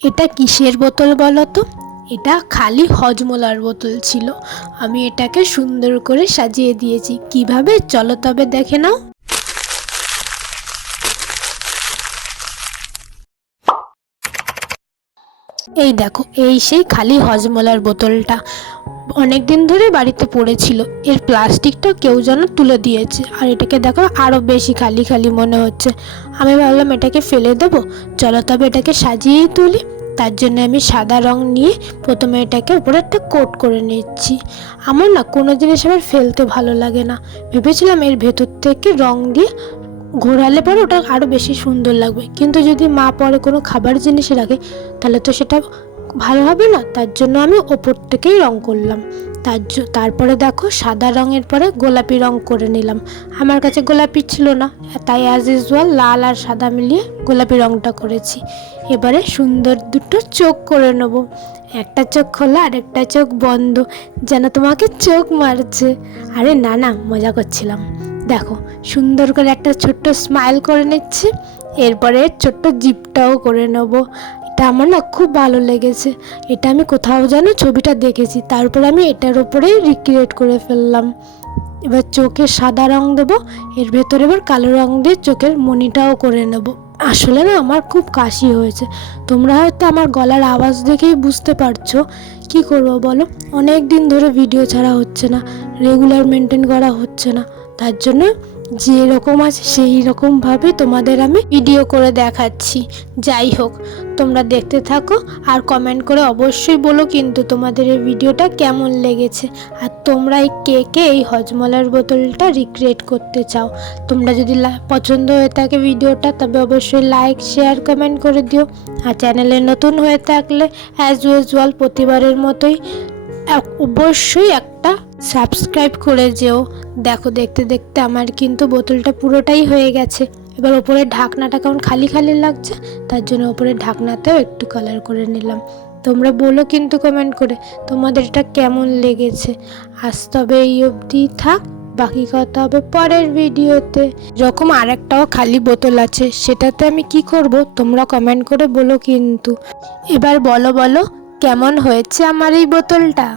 এটা কিসের বোতল বলো তো? এটা খালি হজমোলার বোতল ছিল। আমি এটাকে সুন্দর করে সাজিয়ে দিয়েছি। কিভাবে, চলো তবে দেখে নাও। এই দেখো, এই সেই খালি হজমোলার বোতলটা অনেক দিন ধরে বাড়িতে পড়েছিল। এর প্লাস্টিকটা কেউ যেন তুলে দিয়েছে, আর এটাকে দেখো আরো বেশি খালি খালি মনে হচ্ছে। আমি ভাবলাম এটাকে ফেলে দেবো, চলো তবে এটাকে সাজিয়েই তুলি। তার জন্য আমি সাদা রং নিয়ে প্রথমে এটাকে উপরে একটা কোট করে নিচ্ছি। আমার না কোনো জিনিস আবার ফেলতে ভালো লাগে না। ভেবেছিলাম এর ভেতর থেকে রং দিয়ে ঘোরালে পরে ওটা আরও বেশি সুন্দর লাগবে, কিন্তু যদি মা পরে কোনো খাবার জিনিস রাখে তাহলে তো সেটা ভালো হবে না। তার জন্য আমি ওপর থেকেই রং করলাম। তারপরে দেখো সাদা রঙের পরে গোলাপি রং করে নিলাম। আমার কাছে গোলাপি ছিল না, তাই অ্যাজ ইউজুয়াল লাল আর সাদা মিলিয়ে গোলাপি রংটা করেছি। এবারে সুন্দর দুটো চোখ করে নেব। একটা চোখ খোলা আর একটা চোখ বন্ধ, যেন তোমাকে চোখ মারছে। আরে না না, মজা করছিলাম। দেখো সুন্দর করে একটা ছোট্ট স্মাইল করে নিচ্ছি। এরপরে ছোট্ট জিপটাও করে নেব। এটা আমার না খুব ভালো লেগেছে। এটা আমি কোথাও যেন ছবিটা দেখেছি, তারপরে আমি এটার উপরেই রিক্রিয়েট করে ফেললাম। এবার চোখে সাদা রং দেবো, এর ভেতরে এবার কালো রং দিয়ে চোখের মণিটাও করে নেব। আসলে না আমার খুব কাশি হয়েছে, তোমরা হয়তো আমার গলার আওয়াজ দেখেই বুঝতে পারছো। কি করবো বলো, অনেক দিন ধরে ভিডিও ছাড়া হচ্ছে না, রেগুলার মেনটেন করা হচ্ছে না। তার জন্য যেরকম আছে সেই রকমভাবে তোমাদের আমি ভিডিও করে দেখাচ্ছি। যাই হোক, তোমরা দেখতে থাকো আর কমেন্ট করে অবশ্যই বলো কিন্তু তোমাদের এই ভিডিওটা কেমন লেগেছে। আর তোমরা এই কে এই হজমলার বোতলটা রিক্রিয়েট করতে চাও। তোমরা যদি পছন্দ হয়ে থাকে ভিডিওটা, তবে অবশ্যই লাইক শেয়ার কমেন্ট করে দিও। আর চ্যানেলে নতুন হয়ে থাকলে অ্যাজ ইউজুয়াল প্রতিবারের মতোই অবশ্যই একটা সাবস্ক্রাইব করে যেও। দেখো দেখতে দেখতে আমার কিন্তু বোতলটা পুরোটাই হয়ে গেছে। এবার ওপরের ঢাকনাটা কেমন খালি খালি লাগছে, তার জন্য ওপরের ঢাকনাতেও একটু কালার করে নিলাম। তোমরা বলো কিন্তু কমেন্ট করে তোমাদের এটা কেমন লেগেছে। আজ তবে এই অবধি থাক, বাকি কথা হবে পরের ভিডিওতে। এরকম আরেকটাও খালি বোতল আছে, সেটাতে আমি কি করব তোমরা কমেন্ট করে বলো কিন্তু। এবার বলো কেমন হয়েছে আমার এই বোতলটা।